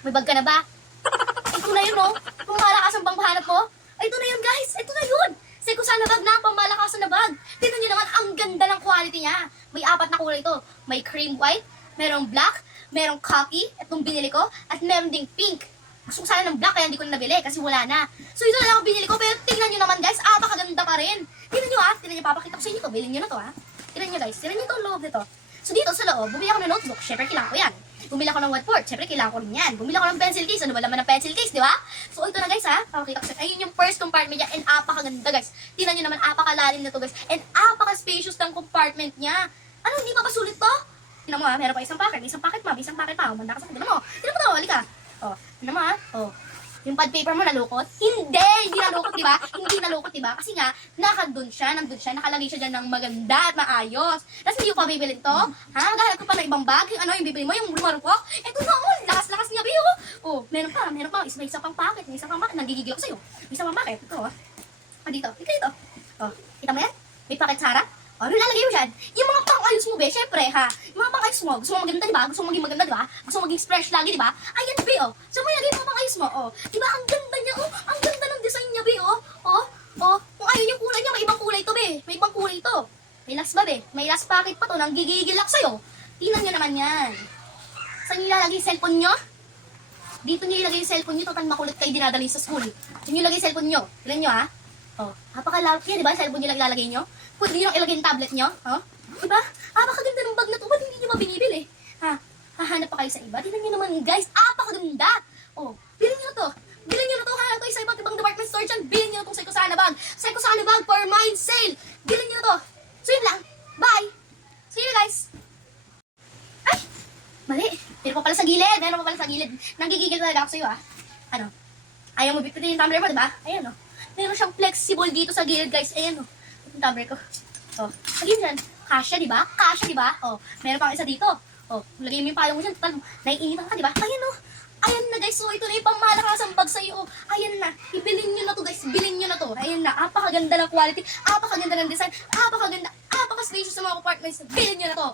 May bag ka na ba? Ito na yun, oh. Pangmalakasan bang hanap mo? Ay, ito na yun, guys. Ito na yun. Seiko-san na bag na, pangmalakasan na bag. Tignan nyo naman, ang ganda ng quality niya. May 4 na kulay ito. May cream white, merong black, merong khaki, itong binili ko, at meron ding pink. Gusto ko sana ng black, kaya hindi ko na nabili kasi wala na. So, ito na lang ang binili ko, pero tingnan nyo naman, guys, apakaganda pa rin. Tingnan nyo, tingnan nyo, papakita ko sa inyo to. Bilhin nyo na to, Tingnan nyo, guys. Tingnan nyo itong loob nito. So, dito sa loob, bumili ako ng notebook. Syempre, kailangan ko yan. Bumili ako ng whiteboard. Syempre, kailangan ko rin yan. Bumili ako ng pencil case. Ano ba naman ng pencil case, di ba? So, ito na, guys, papakita ko sa inyo. Ayun yung first compartment niya, and apakaganda, guys. Tingnan nyo naman, apakalalim na to, guys. And apaka-spacious ng compartment niya. Ano, hindi pa pasulit to? Tingnan mo, meron pa isang packet. May isang packet pa, may isang packet pa. Umanda ka sa akin. Tingnan mo to, halika. Oh, tingnan mo, yung pad paper mo nalukot? Hindi nalukot, di ba? Hindi nalukot, di ba? Kasi nga, nandun siya, nakalagay siya dyan ng maganda at maayos. Tapos hindi yung pabibilin to? Gahanap ko pa ng ibang bag, yung yung bibili mo, yung marupok. Eto na, lakas-lakas niya, biyo. Meron pa, may isa pang packet, nagigigil ako sa'yo. May isa pang packet, ito, dito, dito. Kita mo yan? May packet Sarah? Ano lalagay mo dyan? Yung mga pang-ayos mo, be, syempre, yung mga pang-ayos mo, gusto mo maganda, di ba? Gusto mo maging maganda, di ba? Gusto mo maging fresh lagi, di ba? Ayan, be, So, may lagay mo pang-ayos mo, Di ba? Ang ganda niya, Ang ganda ng design niya, be, Kung ayaw yung kulay niya, may ibang kulay to, be. May ibang kulay to. May last ba, be? May last packet pa to, nang gigigil ako sa'yo. Tingnan niyo naman yan. Saan niyo ilalagay yung cellphone niyo? Dito niyo ilagay yung cellphone niyo, total makulit kayo dinadali sa school. Dito niyo ilagay yung cellphone niyo. Tignan niyo, napakalaki, di ba? Cellphone niyo lang ilalagay niyo. Pwede niyo lang ilagay yung tablet niyo, Diba? Apakaganda ng bag na to. Ba't hindi niyo mabinibili? Hahanap pa kayo sa iba? Tingnan niyo naman, guys. Apakaganda. Bilhin niyo na to. Bilhin niyo na to. Hanap kayo sa ibang department store dyan. Bilhin niyo na itong Seiko-san na bag. Seiko-san na bag for mind sale. Bilhin niyo na to. So, yun lang. Bye. See you, guys. Ay! Mali. Meron pa pala sa gilid. Nanggigigil talaga ako sa'yo, Ano? Ayaw mo bipitin yung tumbler mo, diba? Ayan, Meron siyang flexible dito sa gilid, guys. Ayan, yung tumbler ko. Lagyan dyan. Kasya, diba? Meron pang isa dito. Lagyan mo yung payong mo dyan. Total, naiinitan ka, diba? Ayan, Ayan na, guys. So, ito na yung pangmalakasang bag sa'yo. Ayan na. Ibilin nyo na to, guys. Bilhin nyo na to. Ayan na. Apakaganda ng quality. Apakaganda ng design. Apakaganda. Apaka-spacious sa mga compartments. Bilhin nyo na to.